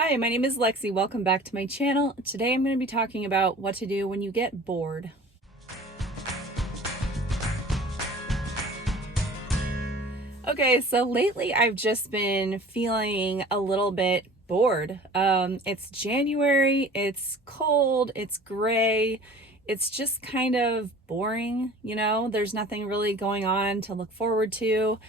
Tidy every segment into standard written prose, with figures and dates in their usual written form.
Hi, my name is Lexi. Welcome back to my channel. Today I'm going to be talking about what to do when you get bored. Okay, so lately I've just been feeling a little bit bored. It's January, it's cold, it's gray, it's just kind of boring, there's nothing really going on to look forward to.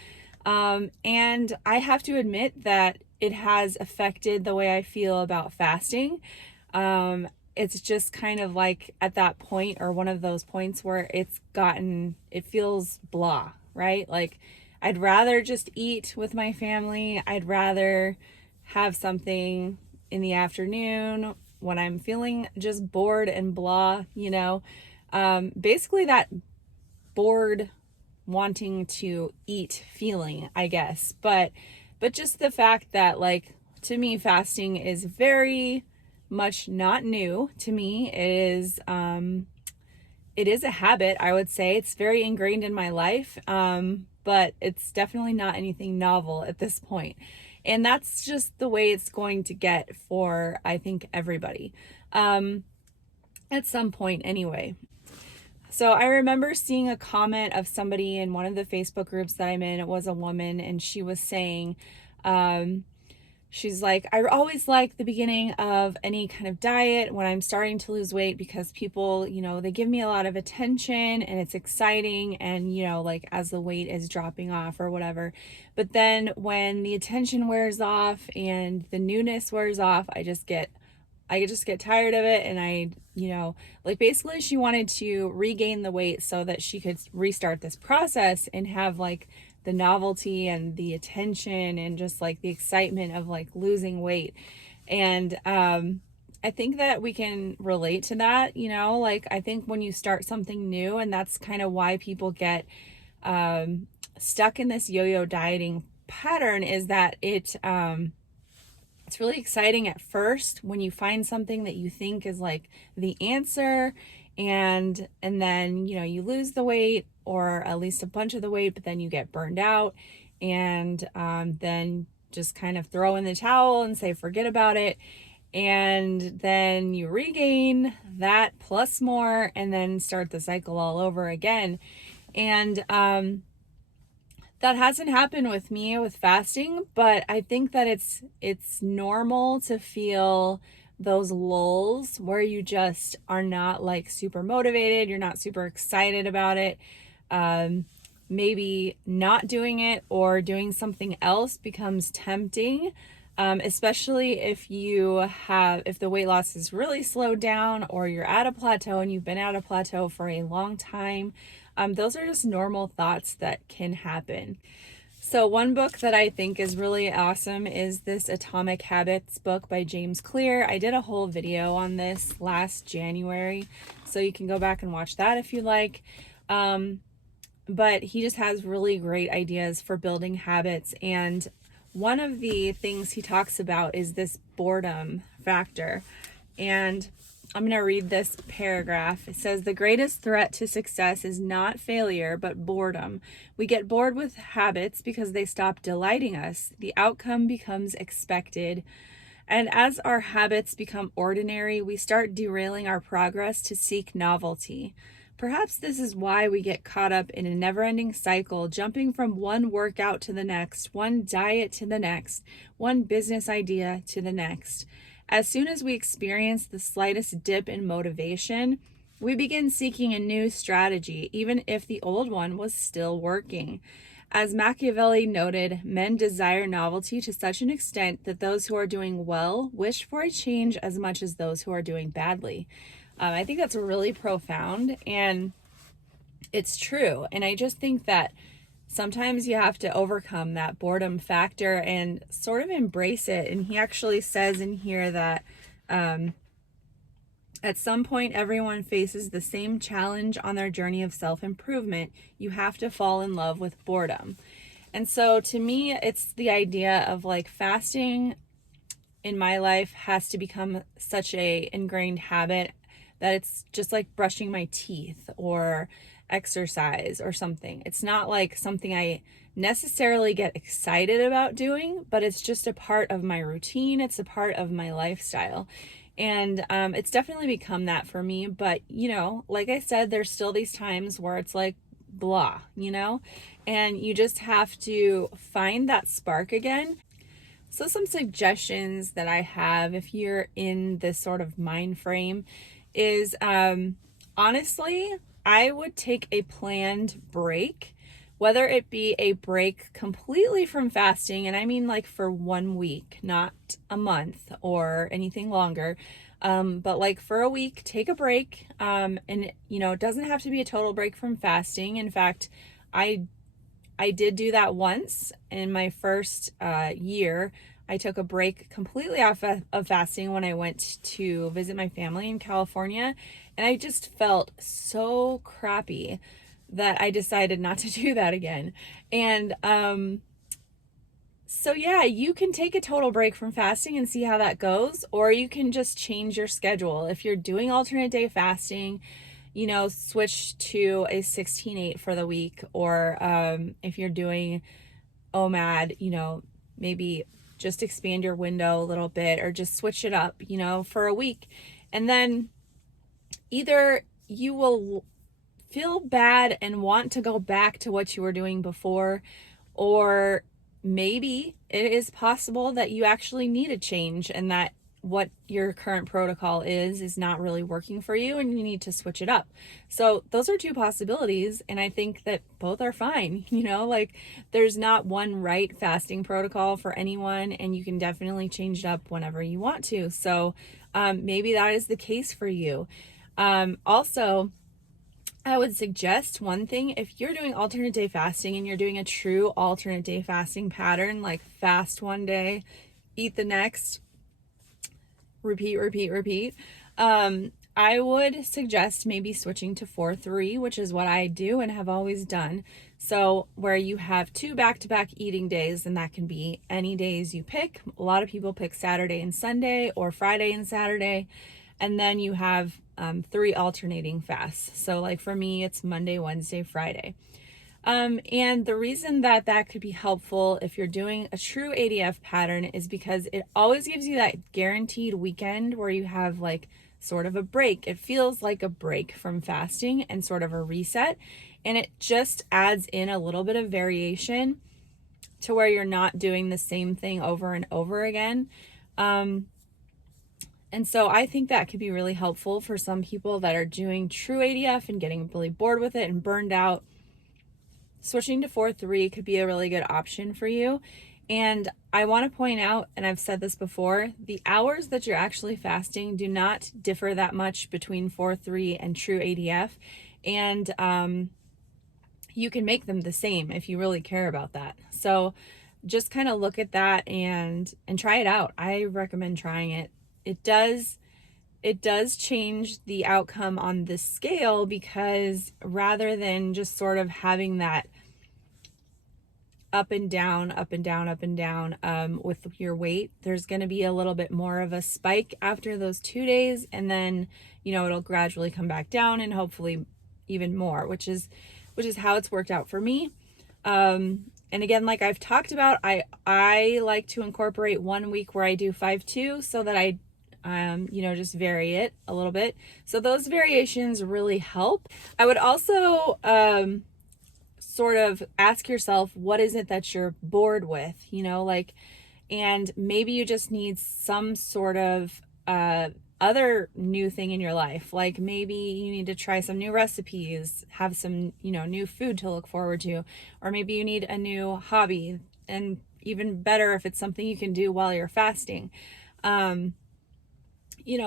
And I have to admit that it has affected the way I feel about fasting. It's just kind of like at that point, or one of those points where it feels blah, right? Like I'd rather just eat with my family. I'd rather have something in the afternoon when I'm feeling just bored and blah. Basically that bored wanting to eat feeling, I guess. But just the fact that, like, to me fasting is very much not new to me. It is a habit, I would say. It's very ingrained in my life. But it's definitely not anything novel at this point. And that's just the way it's going to get for, I think, everybody. At some point anyway. So I remember seeing a comment of somebody in one of the Facebook groups that I'm in. It was a woman, and she was saying, she's like, I always like the beginning of any kind of diet when I'm starting to lose weight, because people, they give me a lot of attention and it's exciting, and, like as the weight is dropping off or whatever. But then when the attention wears off and the newness wears off, I just get tired of it. And like basically she wanted to regain the weight so that she could restart this process and have like the novelty and the attention and just like the excitement of like losing weight. And I think that we can relate to that. Like I think when you start something new, and that's kind of why people get stuck in this yo-yo dieting pattern, is that it's really exciting at first when you find something that you think is like the answer, and then you lose the weight, or at least a bunch of the weight, but then you get burned out, and then just kind of throw in the towel and say forget about it, and then you regain that plus more, and then start the cycle all over again. And that hasn't happened with me with fasting, but I think that it's normal to feel those lulls where you just are not like super motivated, you're not super excited about it. Maybe not doing it or doing something else becomes tempting, especially if the weight loss is really slowed down, or you're at a plateau and you've been at a plateau for a long time. Those are just normal thoughts that can happen. So one book that I think is really awesome is this Atomic Habits book by James Clear. I did a whole video on this last January, so you can go back and watch that if you like. But he just has really great ideas for building habits. And one of the things he talks about is this boredom factor. And I'm going to read this paragraph. It says, the greatest threat to success is not failure, but boredom. We get bored with habits because they stop delighting us. The outcome becomes expected. And as our habits become ordinary, we start derailing our progress to seek novelty. Perhaps this is why we get caught up in a never-ending cycle, jumping from one workout to the next, one diet to the next, one business idea to the next. As soon as we experience the slightest dip in motivation, we begin seeking a new strategy, even if the old one was still working. As Machiavelli noted, men desire novelty to such an extent that those who are doing well wish for a change as much as those who are doing badly. I think that's really profound, and it's true. And I just think that sometimes you have to overcome that boredom factor and sort of embrace it. And he actually says in here that at some point, everyone faces the same challenge on their journey of self-improvement. You have to fall in love with boredom. And so to me, it's the idea of like fasting in my life has to become such a ingrained habit that it's just like brushing my teeth, or exercise or something. It's not like something I necessarily get excited about doing, but it's just a part of my routine. It's a part of my lifestyle. And it's definitely become that for me. But, like I said, there's still these times where it's like blah, and you just have to find that spark again. So some suggestions that I have if you're in this sort of mind frame is honestly, I would take a planned break, whether it be a break completely from fasting, and I mean like for 1 week, not a month or anything longer, but like for a week, take a break. And it doesn't have to be a total break from fasting. In fact, I did do that once in my first year. I took a break completely off of fasting when I went to visit my family in California, and I just felt so crappy that I decided not to do that again. And so yeah, you can take a total break from fasting and see how that goes, or you can just change your schedule. If you're doing alternate day fasting, switch to a 16-8 for the week, or if you're doing OMAD, maybe just expand your window a little bit, or just switch it up, for a week. And then either you will feel bad and want to go back to what you were doing before, or maybe it is possible that you actually need a change and that what your current protocol is not really working for you and you need to switch it up. So those are two possibilities, and I think that both are fine. Like there's not one right fasting protocol for anyone, and you can definitely change it up whenever you want to. So maybe that is the case for you. Also, I would suggest one thing: if you're doing alternate day fasting and you're doing a true alternate day fasting pattern, like fast one day, eat the next, repeat, I would suggest maybe switching to 4-3, which is what I do and have always done. So where you have 2 back-to-back eating days, and that can be any days you pick. A lot of people pick Saturday and Sunday, or Friday and Saturday, and then you have 3 alternating fasts. So like for me, it's Monday, Wednesday, Friday. And the reason that could be helpful if you're doing a true ADF pattern is because it always gives you that guaranteed weekend where you have like sort of a break. It feels like a break from fasting and sort of a reset. And it just adds in a little bit of variation to where you're not doing the same thing over and over again. And so I think that could be really helpful for some people that are doing true ADF and getting really bored with it and burned out. Switching to 4-3 could be a really good option for you. And I want to point out, and I've said this before, the hours that you're actually fasting do not differ that much between 4-3 and true ADF. And you can make them the same if you really care about that. So just kind of look at that and try it out. I recommend trying it. It does change the outcome on the scale, because rather than just sort of having that up and down with your weight, there's going to be a little bit more of a spike after those 2 days, and then it'll gradually come back down, and hopefully even more, which is how it's worked out for me. And again, like I've talked about, I like to incorporate 1 week where I do 5-2 so that I just vary it a little bit. So those variations really help. I would also sort of ask yourself, what is it that you're bored with? And maybe you just need some sort of other new thing in your life. Like maybe you need to try some new recipes, have some, new food to look forward to, or maybe you need a new hobby, and even better if it's something you can do while you're fasting.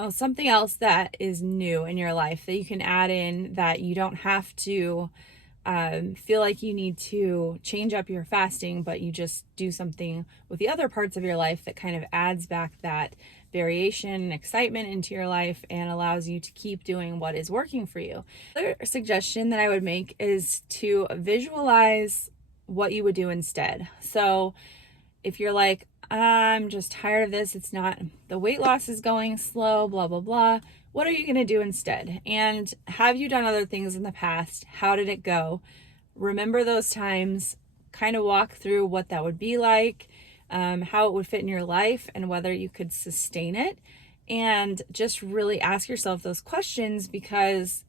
Something else that is new in your life that you can add in, that you don't have to feel like you need to change up your fasting, but you just do something with the other parts of your life that kind of adds back that variation and excitement into your life and allows you to keep doing what is working for you. Another suggestion that I would make is to visualize what you would do instead. So if you're like, I'm just tired of this. It's not, the weight loss is going slow, blah, blah, blah. What are you going to do instead? And have you done other things in the past? How did it go? Remember those times, kind of walk through what that would be like, how it would fit in your life, and whether you could sustain it. And just really ask yourself those questions, because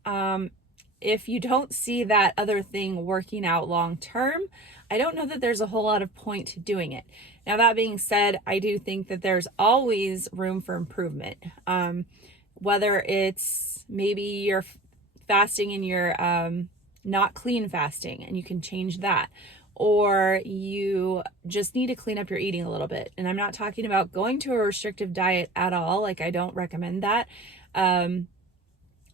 if you don't see that other thing working out long term, I don't know that there's a whole lot of point to doing it. Now, that being said, I do think that there's always room for improvement. Whether it's maybe you're fasting and you're not clean fasting and you can change that, or you just need to clean up your eating a little bit. And I'm not talking about going to a restrictive diet at all. Like, I don't recommend that.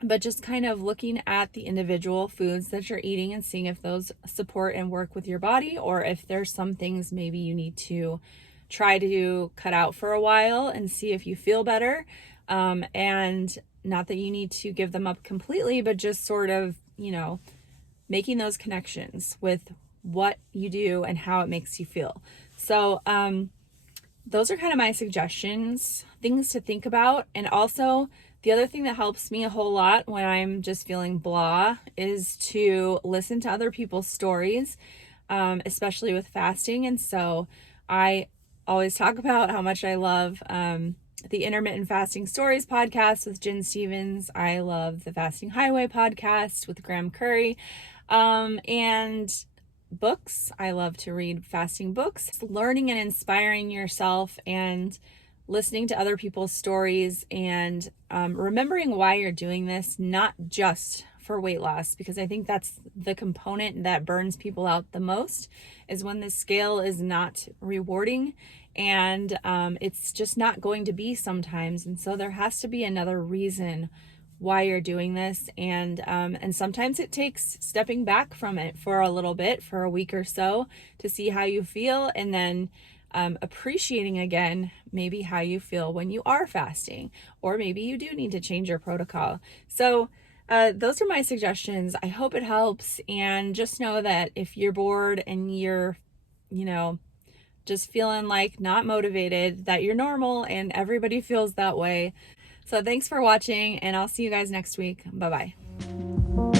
But just kind of looking at the individual foods that you're eating and seeing if those support and work with your body, or if there's some things maybe you need to try to cut out for a while and see if you feel better. And not that you need to give them up completely, but just sort of, making those connections with what you do and how it makes you feel. So, those are kind of my suggestions, things to think about. And also, the other thing that helps me a whole lot when I'm just feeling blah is to listen to other people's stories, especially with fasting. And so I always talk about how much I love the Intermittent Fasting Stories podcast with Jen Stevens. I love the Fasting Highway podcast with Graham Curry. And books. I love to read fasting books. Learning and inspiring yourself and listening to other people's stories, and remembering why you're doing this, not just for weight loss, because I think that's the component that burns people out the most, is when the scale is not rewarding, and it's just not going to be sometimes. And so there has to be another reason why you're doing this. And sometimes it takes stepping back from it for a little bit, for a week or so, to see how you feel, and then appreciating again maybe how you feel when you are fasting, or maybe you do need to change your protocol. So those are my suggestions. I hope it helps. And just know that if you're bored and you're, just feeling like not motivated, that you're normal and everybody feels that way. So thanks for watching, and I'll see you guys next week. Bye-bye.